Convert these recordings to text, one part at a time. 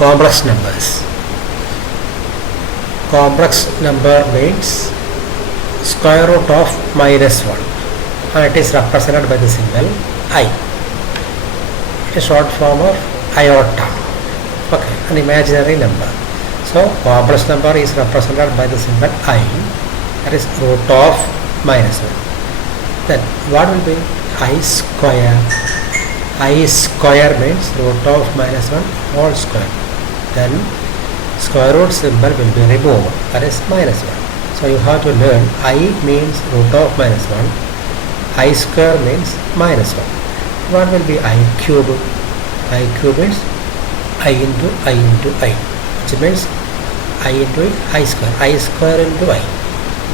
complex numbers. Complex number means square root of minus 1 and it is represented by the symbol I. It is short form of iota. Okay, an imaginary number. So complex number is represented by the symbol I, that is root of minus 1. Then what will be I square? I square means root of minus 1 whole square. Then square root symbol will be removed, that is minus 1. So you have to learn I means root of minus 1, I square means minus 1. What will be I cube? I cube means I into I into I, which means I into I square. I square into I.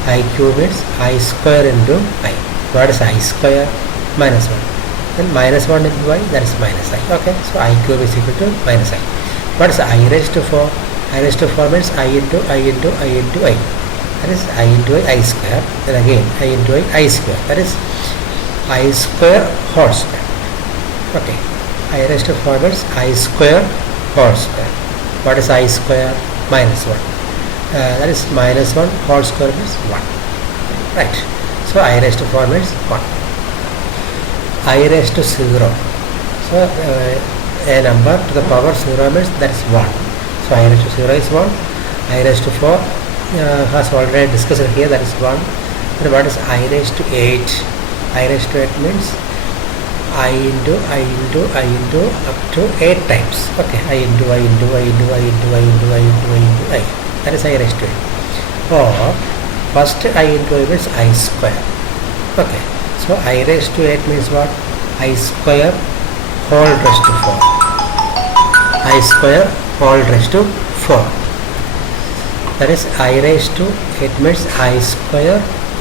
I cube means I square into I. What is I square? Minus 1. Then minus 1 into I, that is minus I. Okay, so I cube is equal to minus I. What is I raised to 4? I raised to 4 means I into I into I into I. That is I into I square. Then again I into I square. That is I square whole square. Okay, I raised to 4 means I square whole square. What is I square? Minus 1. That is minus 1 whole square means 1. Right. So I raised to 4 means 1. I raised to 0. So a number to the power 0 means that is 1. So I raised to 0 is 1. I raised to 4 has already discussed here, that is 1. Then what is I raised to 8? I raised to 8 means I into I into I into up to 8 times. Okay, I into I into I into I into I into I into I into I. That is I raised to 8. Or first I into I means I square. Okay, so I raised to 8 means what? I square whole raised to 4. I square whole raised to 4. That is I raised to 8 means I square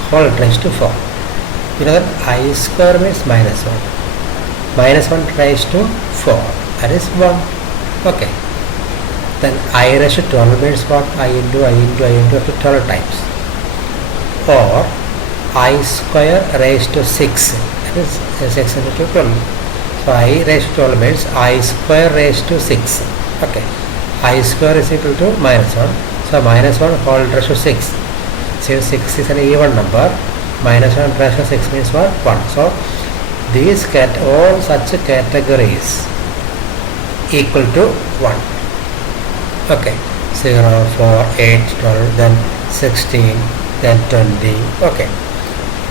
whole raised to 4. You know that I square means minus 1. Minus 1 raised to 4. That is 1. Okay. Then I raised to 12 means what? I into I into I into up to 12 times. Or I square raised to 6. That is 6 into 12. So I raised to 12 means I square raised to 6. Okay. I square is equal to minus 1. So minus 1 whole raised to 6. Since 6 is an even number, minus 1 raised to 6 means what? 1. So these all such categories equal to 1. Okay. 0, 4, 8, 12, then 16, then 20. Okay.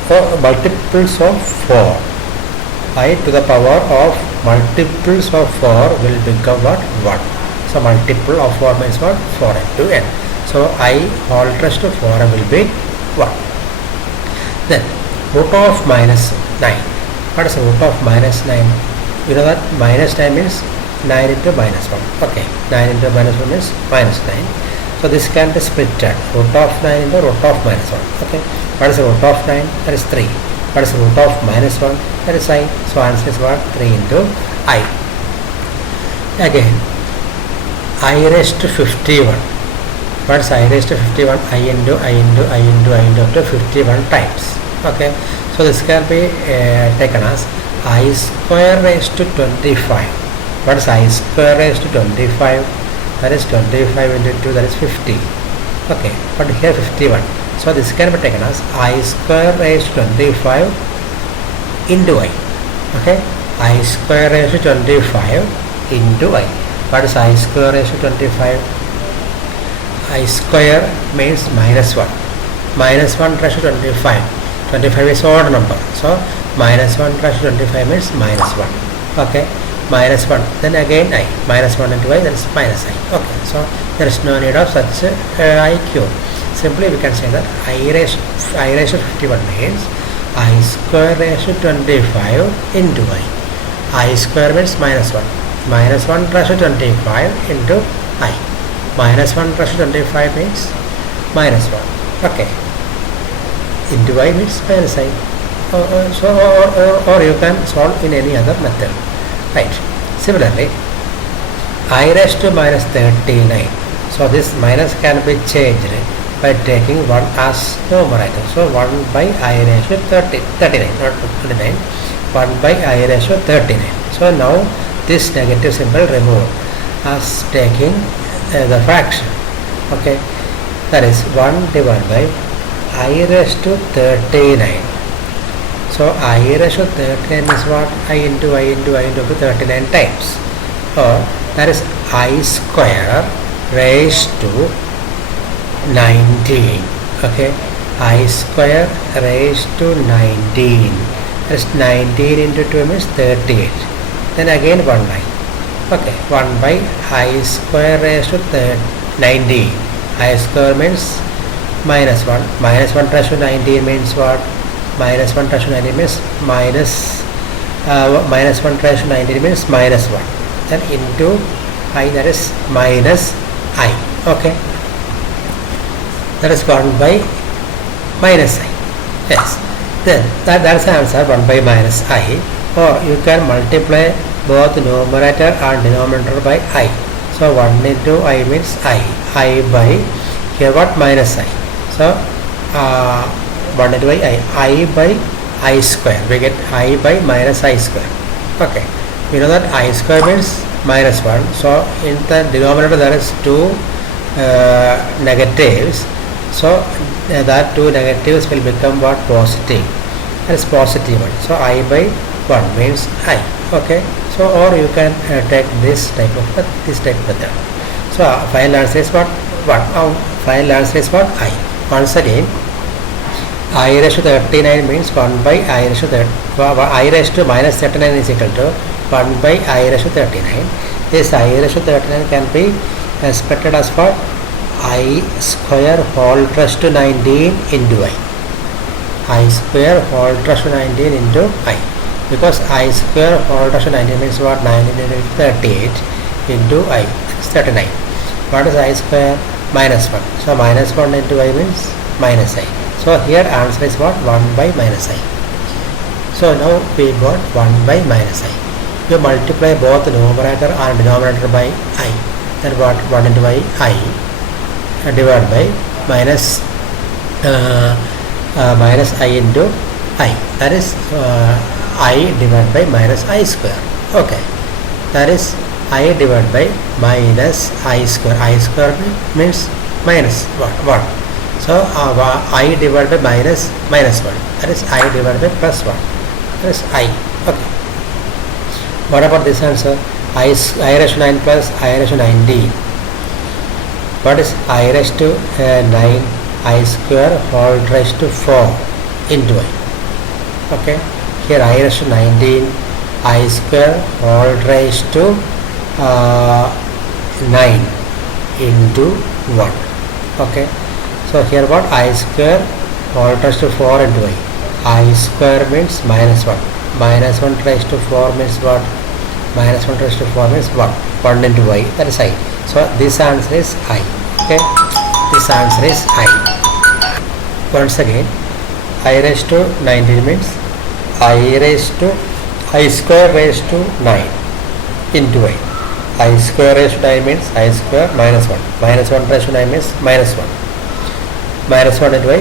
So multiples of 4. I to the power of multiples of 4 will become what? 1. So multiple of 4 means what? 4 into n. So I whole raised to 4 will be 1. Then root of minus 9. What is root of minus 9? You know that minus 9 means 9 into minus 1. Okay, 9 into minus 1 is minus 9. So this can be splitted. Root of 9 into root of minus 1. Okay, what is root of 9? That is 3. What is root of minus 1? That is I. So answer is what? 3 into I. Again, I raised to 51. What is I raised to 51? I into I into I into I into up to 51 times. Okay, so this can be taken as I square raised to 25. What is I square raised to 25? That is 25 into 2, that is 50. Okay, but here 51. So this can be taken as I square raised to 25 into I. Okay, I square raised to 25 into I. What is I square raised to 25? I square means minus 1. Minus 1 raised to 25. 25 is odd number. So minus 1 raised to 25 means minus 1. Okay. Minus 1. Then again I. Minus 1 into I, that is minus I. Okay. So there is no need of such I cube. Simply we can say that I raised to 51 means I square raised to 25 into I. I square means minus 1. Minus 1 raised to 25 into I. Minus 1 raised to 25 means minus 1. Okay. Into I means minus I. Or you can solve in any other method. Right. Similarly, I raised to minus 39. So this minus can be changed by taking 1 as numerator. So 1 by I raised to 39, not 29. 1 by I raised to 39. So now this negative symbol removed. as taking the fraction. Okay, that is 1 divided by I raised to 39. So I raised to 39 is what? I into I into I into 39 times. Or that is I square raised to 19. Okay, I square raised to 19. That is 19 into 2 means 38. Then again 1 by. Okay, 1 by I square raised to 19. I square means minus 1. Minus 1 raised to 19 means what? Minus 1 raised to 19 means minus 1 raised to 19 means minus 1. Then into I, that is minus I. Okay, that is 1 by minus I. Yes, then that's the answer, 1 by minus I. Or you can multiply both numerator and denominator by I. So 1 into I means I by here what? Minus I. So 1 into I by I square. We get I by minus I square. Okay, we know that I square means minus 1. So in the denominator there is 2 negatives. So that 2 negatives will become what? Positive. That is positive 1. So I by 1 means I. Okay, so or you can take this type of method. So final answer is what? Final answer is what? I. Once again, I raised to 39 means 1 by I raised to I raised to minus 39 is equal to 1 by I raised to 39. This I raised to 39 can be expected as what? I square whole raised to 19 into I. I square whole raised to 19 into I. Because I square whole raised to 19 means what? 19 into 38 into I. That's 39. What is I square? Minus 1. So minus 1 into I means minus I. So here answer is what? 1 by minus I. So now we got 1 by minus I. You multiply both numerator and denominator by I. Then what? 1 into I divided by minus I into I. That is I divided by minus I square. Okay, that is I divided by minus I square. I square means minus 1. So I divided by minus 1. That is I divided by plus 1. That is I. Okay. What about this answer? I raised to 9 plus I raised to 19. What is I raised to 9 I square whole raised to 4 into I. Okay. Here I raised to 19 I square whole raised to 9 into 1. Okay. So here what? I square whole raised to 4 into I. I square means minus 1. Minus 1 raised to 4 means what? Minus 1 raised to 4 means 1. 1 into I. That is I. So this answer is I. Okay. This answer is I. Once again, I raised to 19 means I square raised to 9 into I. I square raised to 9 means I square minus 1. Minus 1 raised to 9 means minus 1. Minus 1 into I,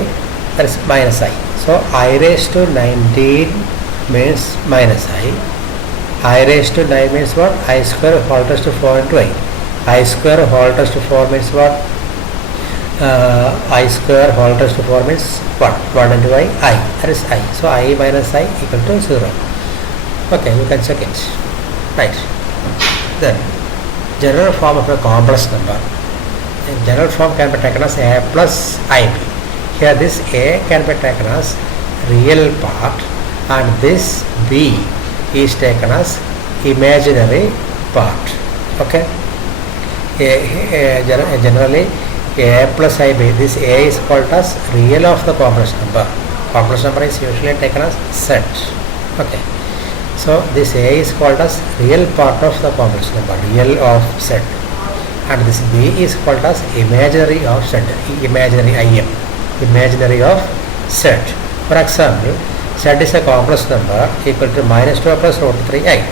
that is minus I. So I raised to 19 means minus I. I raised to 9 means what? I square whole raised to 4 into I. I square whole raised to 4 means what? I square whole raised to 4 means what? 1 into I. That is I. So I minus I equal to 0. Okay, you can check it. Right. Then general form of a complex number. In general form can be taken as A plus IB. Here this A can be taken as real part and this B is taken as imaginary part. Okay. Generally A plus IB, this A is called as real of the complex number. Complex number is usually taken as set. Okay. So this A is called as real part of the complex number, real of set. And this B is called as imaginary of set, imaginary IM, imaginary of set. For example, set is a complex number equal to minus 2 plus root 3i.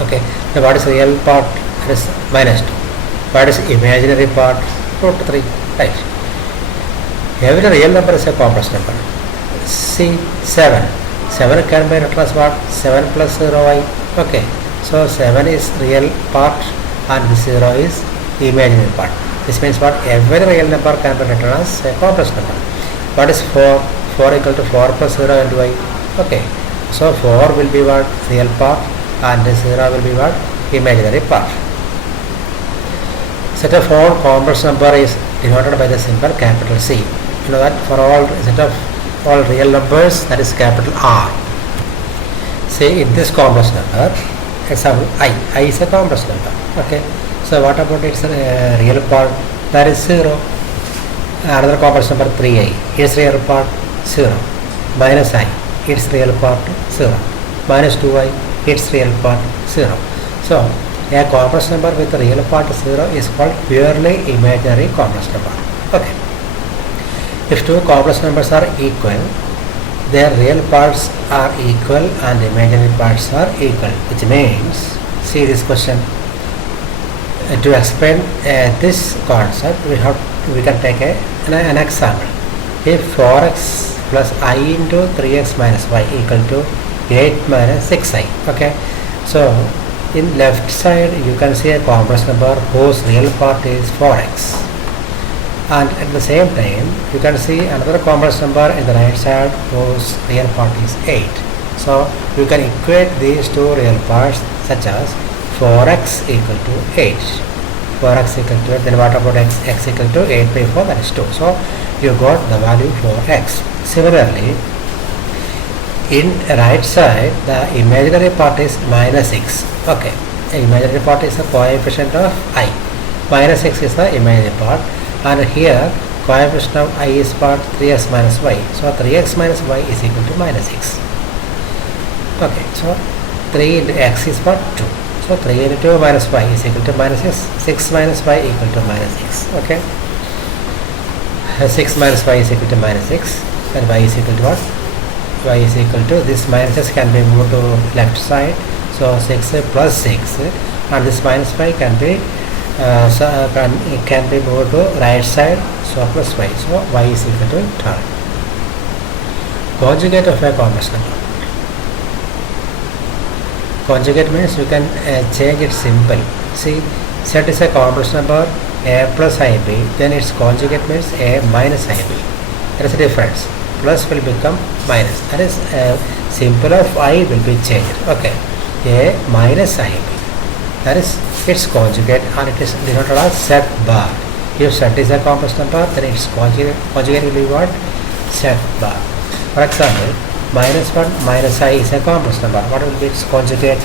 Okay, now what is real part? That is minus 2. What is imaginary part? Root 3. Right. Every real number is a complex number. See 7. 7 can be written as what? 7 plus 0i. Okay, so 7 is real part and the 0 is the imaginary part. This means what? Every real number can be written as a complex number. What is 4? 4 equal to 4 plus 0 into y. Okay, so 4 will be what? Real part, and 0 will be what? Imaginary part. Set of all complex number is denoted by the symbol capital C. You know that for all set of all real numbers, that is capital R. Say in this complex number, example I is a complex number. Okay, so what about its real part? That is 0. Another complex number 3i, its real part 0. Minus I, its real part 0. Minus 2i, its real part 0. So a complex number with a real part 0 is called purely imaginary complex number. Okay. If two complex numbers are equal, their real parts are equal and imaginary parts are equal, which means, see this question. To explain this concept, we can take an example. If 4x plus I into 3x minus y equal to 8 minus 6i. Okay, so in left side you can see a complex number whose real part is 4x, and at the same time you can see another complex number in the right side whose real part is 8. So you can equate these two real parts such as 4x equal to 8. 4x equal to 8, then what about x equal to 8 by 4, that is 2. So you got the value for x. Similarly, in right side the imaginary part is minus 6. Okay, the imaginary part is a coefficient of I. Minus 6 is the imaginary part, and here coefficient of I is part 3x minus y. So 3x minus y is equal to minus 6. Okay, so 3 into x is part 2. So 3 into 2 minus y is equal to minus 6. 6 minus y equal to minus 6. Okay, 6 minus y is equal to minus 6, and y is equal to what? Y is equal to, this minuses can be moved to left side, so 6 plus 6, and this minus 5 can be can be moved to right side, so plus y, so y is equal to 12. Conjugate of a complex number. Conjugate means you can change it simple. See, set is a complex number a plus ib, then its conjugate means a minus ib. There is a difference. Plus will become minus. That is symbol of I will be changed. Okay, a minus ib. That is its conjugate, and it is denoted as set bar. If set is a complex number, then its conjugate will be what? Set bar. For example, minus 1 minus I is a complex number. What will be its conjugate?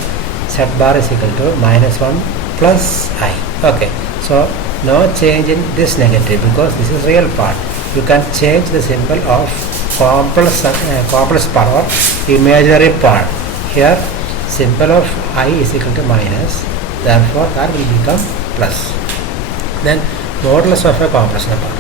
Set bar is equal to minus 1 plus I. Okay, so no change in this negative because this is real part. You can change the symbol of complex part or imaginary part. Here symbol of I is equal to minus, therefore that will become plus. Then modulus of a complex number.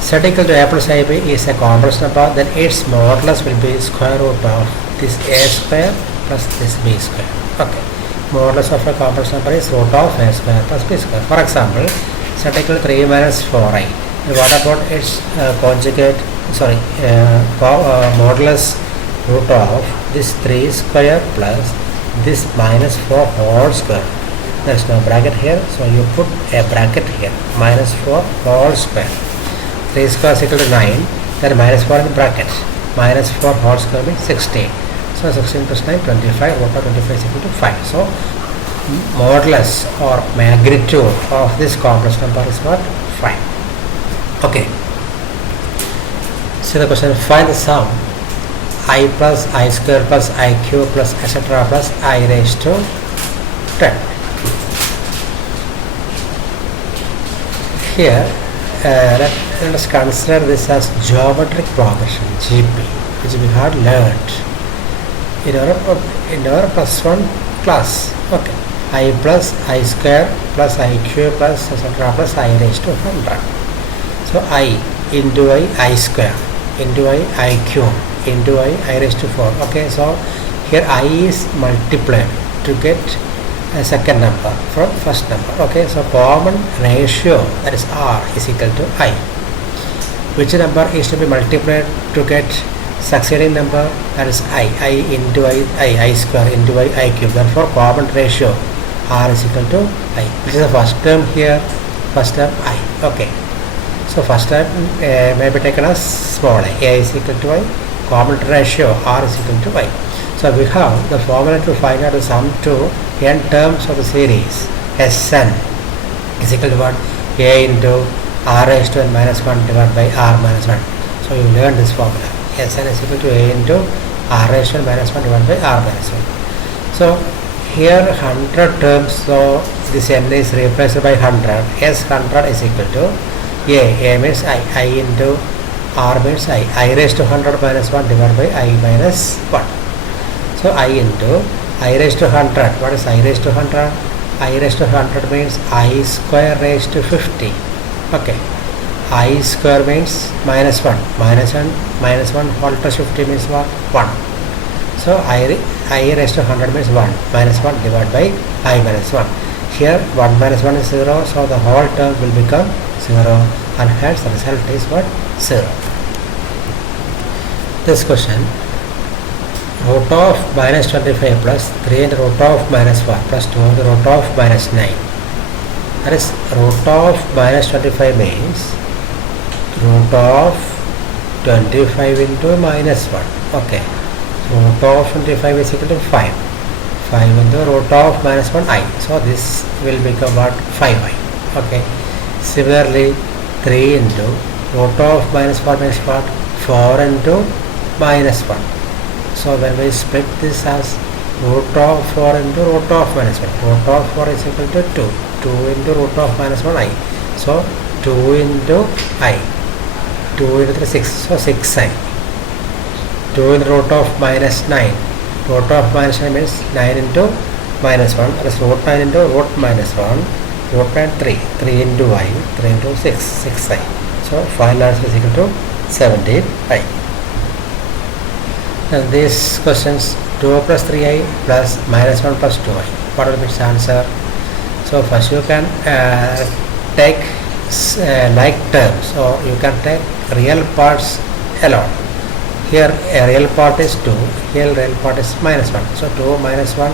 Set equal to a plus ib is a complex number, then its modulus will be square root of this a square plus this b square. Okay, modulus of a complex number is root of a square plus b square. For example, set equal to 3 minus 4i. What about its conjugate? Sorry, modulus root of this 3 square plus this minus 4 whole square. There is no bracket here, so you put a bracket here, minus 4 whole square. 3 square is equal to 9, then minus 4 in the bracket. Minus 4 whole square means 16. So 16 plus 9, 25, root of 25 is equal to 5. So modulus or magnitude of this complex number is what? 5. Okay. So the question, find the sum I plus I square plus I cube plus etc. plus I raised to 10. Here let us consider this as geometric progression GP, which we had learned in our plus 1 class. Okay, I plus I square plus I cube plus etc. plus I raised to 100. So I into I square into I cube into I raised to 4. Okay, so here I is multiplied to get a second number from first number. Okay, so common ratio, that is R, is equal to I. Which number is to be multiplied to get succeeding number? that is I into I square into I cube. Therefore common ratio R is equal to I. This is the first term here, first term I. Okay, so first term may be taken as small I is equal to I, common ratio R is equal to I. So we have the formula to find out the sum to n terms of the series Sn is equal to what? A into R raised to n minus 1 divided by R minus 1. So you learn this formula. Sn is equal to A into R raised to n minus 1 divided by R minus 1. So here 100 terms, so this n is replaced by 100. S100 is equal to A means I into R means I raised to 100 minus 1 divided by I minus 1. So I into I raised to 100. What is I raised to 100? I raised to 100 means I square raised to 50. Okay. I square means minus 1. Minus 1 whole plus 50 means what? 1. So I raised to 100 means 1. Minus 1 divided by I minus 1. Here 1 minus 1 is 0. So the whole term will become 0. And hence the result is what? 0. This question, root of minus 25 plus 3 into root of minus 4 plus 2 into root of minus 9. That is root of minus 25 means root of 25 into minus 1. Okay. Root of 25 is equal to 5. 5 into root of minus 1 I. So this will become what? 5I. Okay. Similarly, 3 into root of minus 4 means what? 4 into minus 1. So when we split this as root of 4 into root of minus 1, root of 4 is equal to 2. 2 into root of minus 1 I. So 2 into I. 2 into 3, 6. So 6I. 2 into root of minus 9. Root of minus 9 means 9 into minus 1. That is root 9 into root minus 1. Root 9 3. 3 into I. 3 into 6. 6I. So final answer is equal to 17I. And these questions 2 plus 3I plus minus 1 plus 2I. What will be its answer? So first you can take like terms. So you can take real parts alone. Here a real part is 2. Here real part is minus 1. So 2 minus 1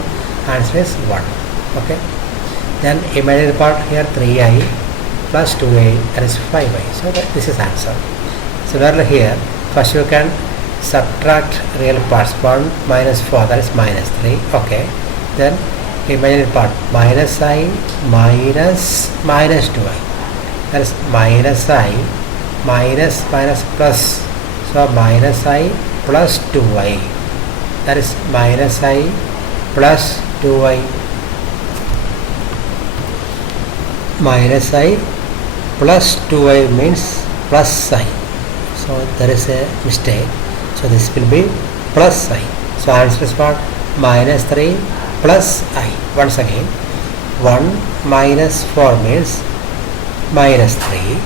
answer is 1. Okay. Then imaginary part here 3I plus 2I, that is 5I. So this is answer. Similarly here first you can subtract real parts. 1 minus 4, that is minus 3. Okay. Then imaginary part minus I minus 2I, that is minus I minus plus. So minus I plus 2I, that is minus I plus 2I. Minus I plus 2I means plus I. So there is a mistake. So this will be plus I. So answer is what? Minus 3 plus I. Once again, 1 minus 4 means minus 3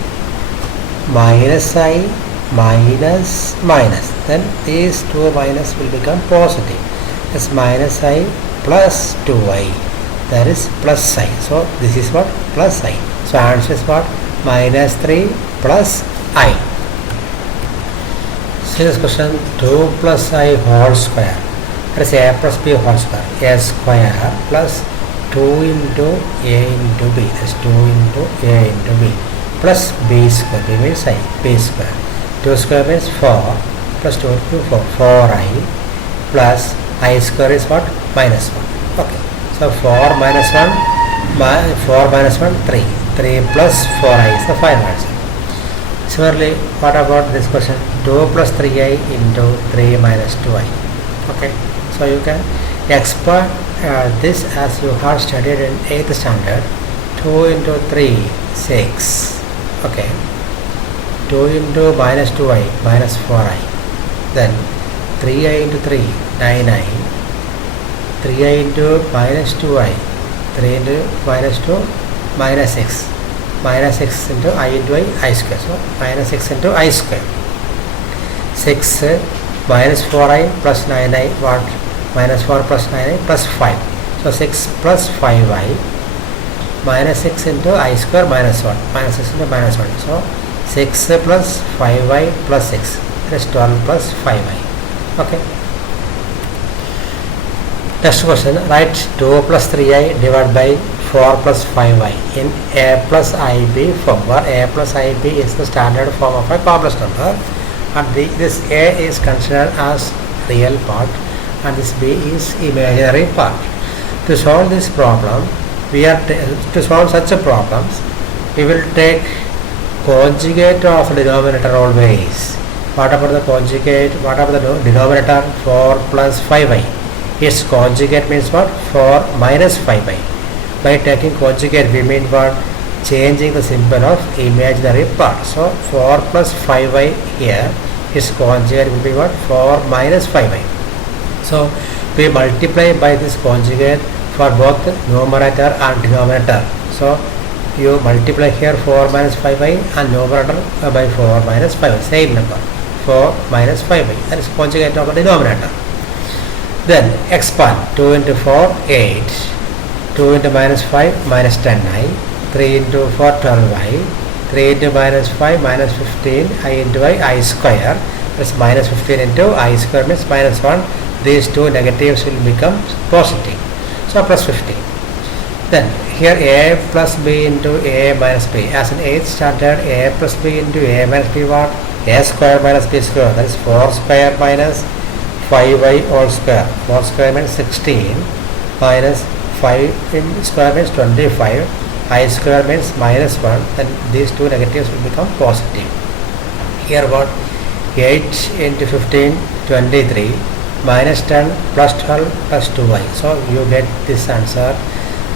minus I minus. Then these two minus will become positive. That's minus I plus 2I. That is plus I. So this is what? Plus I. So answer is what? Minus 3 plus I. See this question, 2 plus I whole square. That is A plus B whole square. A square plus 2 into A into B. That is 2 into A into B. Plus B square. B means I. B square. 2 square means 4. Plus 2 into 4. 4I. Plus I square is what? Minus 1. Okay. So 4 minus 1. 4 minus 1. 3. 3 plus 4I is the final answer. Similarly, what about this question? 2 plus 3I into 3 minus 2I. Okay, so you can expand this as you have studied in 8th standard. 2 into 3, 6. Okay, 2 into minus 2I, minus 4I. Then 3I into 3, 9I. 3I into minus 2I, 3 into minus 2, minus 6. Minus 6 into I into I square. So minus 6 into I square. 6 minus 4I plus 9I, what? Minus 4 plus 9I plus 5. So 6 plus 5I minus 6 into I square minus 1. Minus 6 into minus 1. So 6 plus 5I plus 6. That is 12 plus 5I. Okay. Next question, write 2 plus 3i divided by 4 plus 5i in a plus ib form, where a plus ib is the standard form of a complex number, and this a is considered as real part and this b is imaginary part. To solve this problem, to solve such a problems, we will take conjugate of denominator always. What about the conjugate? What about the denominator? 4 plus 5i. Its conjugate means what? 4 minus 5i. By taking conjugate, we mean what? Changing the symbol of imaginary part. So 4 plus 5i here, its conjugate will be what? 4 minus 5i. So we multiply by this conjugate for both numerator and denominator. So you multiply here 4 minus 5i and numerator by 4 minus 5i, same number, 4 minus 5i, that is conjugate of the denominator. Then expand, 2 into 4, 8, 2 into minus 5, minus 10i, 3 into 4, 12i, 3 into minus 5, minus 15, I into I square, that's minus 15 into I square means minus 1, these two negatives will become positive, so plus 15. Then here a plus b into a minus b, as in 8th standard, a plus b into a minus b what? A square minus b square, that is 4 square minus 5y whole square. 4 square means 16 minus 5 in square means 25, I square means minus 1, then these two negatives will become positive. Here what? 8 into 15, 23, minus 10 plus 12 plus 2y. So you get this answer,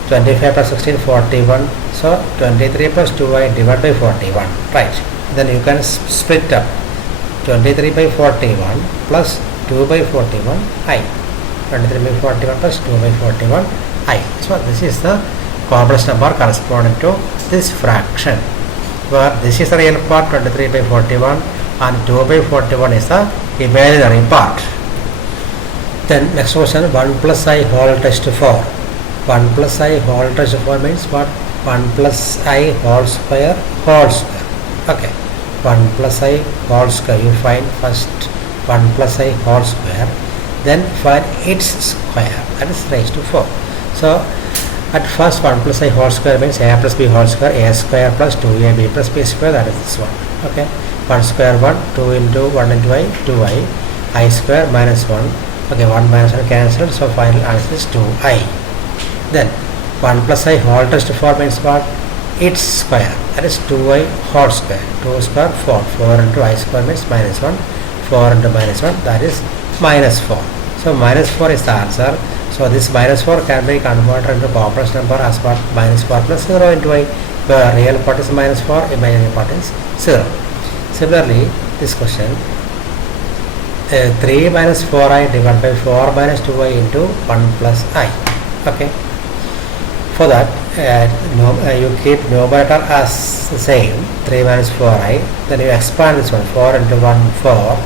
25 plus 16, 41. So 23 plus 2y divided by 41. Right. Then you can split up 23 by 41 plus 2 by 41 I. 23 by 41 plus 2 by 41 I. So this is the complex number corresponding to this fraction, where this is the real part 23 by 41 and 2 by 41 is the imaginary part. Then next question, 1 plus I whole raised to 4. 1 plus I whole raised to 4 means what? 1 plus I whole square whole square. Okay. 1 plus I whole square, you find first 1 plus I whole square, then find its square, that is raised to 4. So at first 1 plus I whole square means a plus b whole square, a square plus 2ab plus b square, that is this one. Okay. 1 square 1, 2 into 1 into I, 2i, I square minus 1. Okay, 1 minus 1 cancelled, so final answer is 2i. Then 1 plus I whole raised to 4 means what? Its square, that is 2i whole square. 2 square 4, 4 into I square means minus 1, 4 into minus 1, that is minus 4. So minus 4 is the answer. So this minus 4 can be converted into complex number as what? Minus 4 plus 0 into I. The real part is minus 4, imaginary part is 0. Similarly, this question, 3 minus 4i divided by 4 minus 2i into 1 plus I. Okay. For that, you keep numerator as the same, 3 minus 4i, then you expand this one, 4 into 1, 4,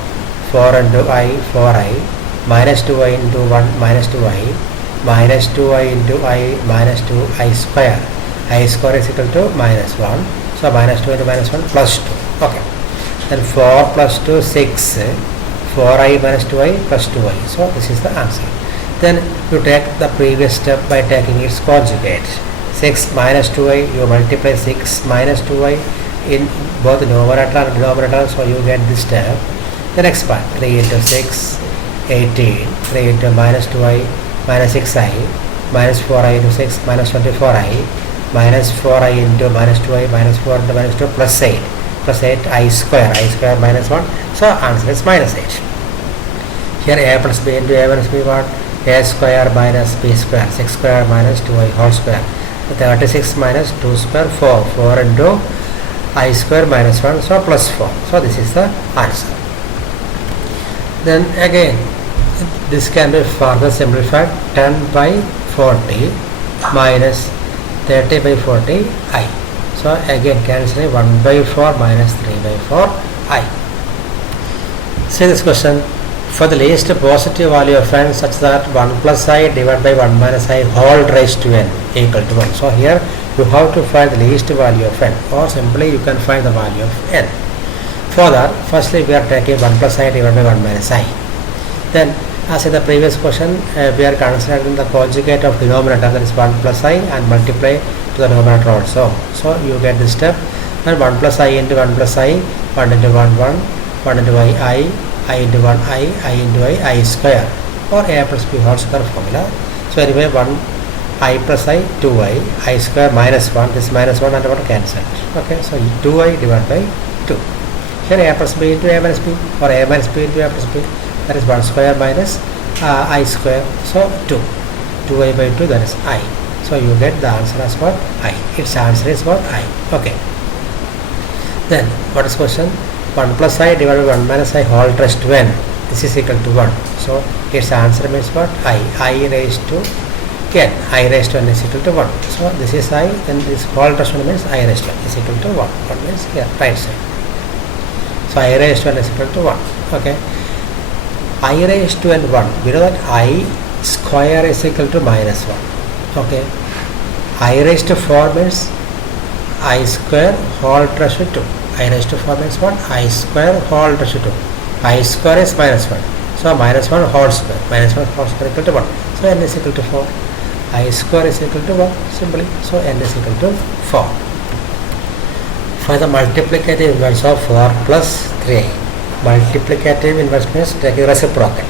4 into I, 4i, minus 2i into 1, minus 2i, minus 2i into I, minus 2i square. I square is equal to minus 1, so minus 2 into minus 1 plus 2. Okay. Then 4 plus 2, 6, 4i minus 2i plus 2i. So this is the answer. Then you take the previous step by taking its conjugate. 6 minus 2i, you multiply 6 minus 2i in both numerator and denominator, so you get this step. Then expand, 3 into 6, 18, 3 into minus 2i, minus 6i, minus 4i into 6, minus 24i, minus 4i into minus 2i, minus 4 into minus 2, plus 8 I square minus 1, so answer is minus 8. Here a plus b into a minus b what? A square minus b square, 6 square minus 2i whole square, 36 minus 2 square, 4 into I square minus 1, so plus 4. So this is the answer. Then again, this can be further simplified, 10 by 40 minus 30 by 40 I. So again cancelling 1 by 4 minus 3 by 4 I. See this question. For the least positive value of n such that 1 plus I divided by 1 minus I whole raised to n equal to 1. So here you have to find the least value of n, or simply you can find the value of n. For that, firstly we are taking 1 plus I divided by 1 minus I. Then As in the previous question, we are considering the conjugate of denominator, that is 1 plus I, and multiply to the numerator also. So you get this step, and 1 plus I into 1 plus I, 1 into 1 1, 1 into I into 1 I into I square, or A plus B whole square formula. So anyway, 1 I plus I, 2I square minus 1, this minus 1 and 1 cancelled. Okay, so 2I divided by 2. Here A plus B into A minus B, or A minus B into A plus B, that is 1 square minus I square, so 2. 2I by 2, that is I. So you get the answer as what? I. Its answer is what? I. Okay. Then, what is question? 1 plus I divided by 1 minus I whole raised to n. This is equal to 1. So its answer means what? I raised to n. I raised to n is equal to 1. So this is I, then this whole raised to n means I raised to n is equal to 1. 1 means here, right side. So I raised to n is equal to 1. Okay. I raised to n 1. We know that I square is equal to minus 1. Okay. I raised to 4 means I square whole raised to 2. I raised to 4 means what? I square whole raised to 2. I square is minus 1. So minus 1 whole square. Minus 1 whole square equal to 1. So n is equal to 4. I square is equal to 1 simply. So n is equal to 4. For the multiplicative inverse of 4 plus 3i. Multiplicative inverse means take a reciprocal.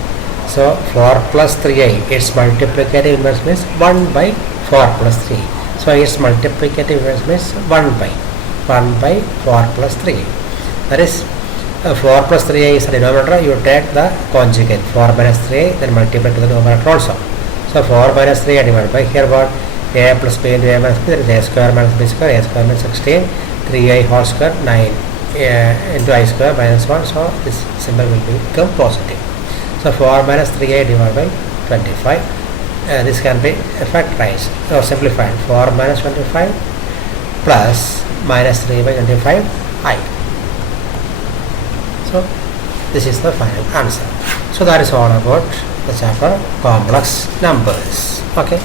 So 4 plus 3i, its multiplicative inverse means 1 by 4 plus 3. So its multiplicative inverse means 1 by 4 plus 3. That is 4 plus 3i is the denominator, you take the conjugate 4 minus 3i, then multiply to the numerator also. So 4 minus 3i divided by here what? A plus b into a minus b, that is a square minus b square, a square means 16, 3i whole square 9 into I square minus 1, so this symbol will become positive. So 4 minus 3i divided by 25. This can be factorized or simplified. 4 minus 25 plus minus 3 by 25i. So this is the final answer. So that is all about the chapter complex numbers. Okay.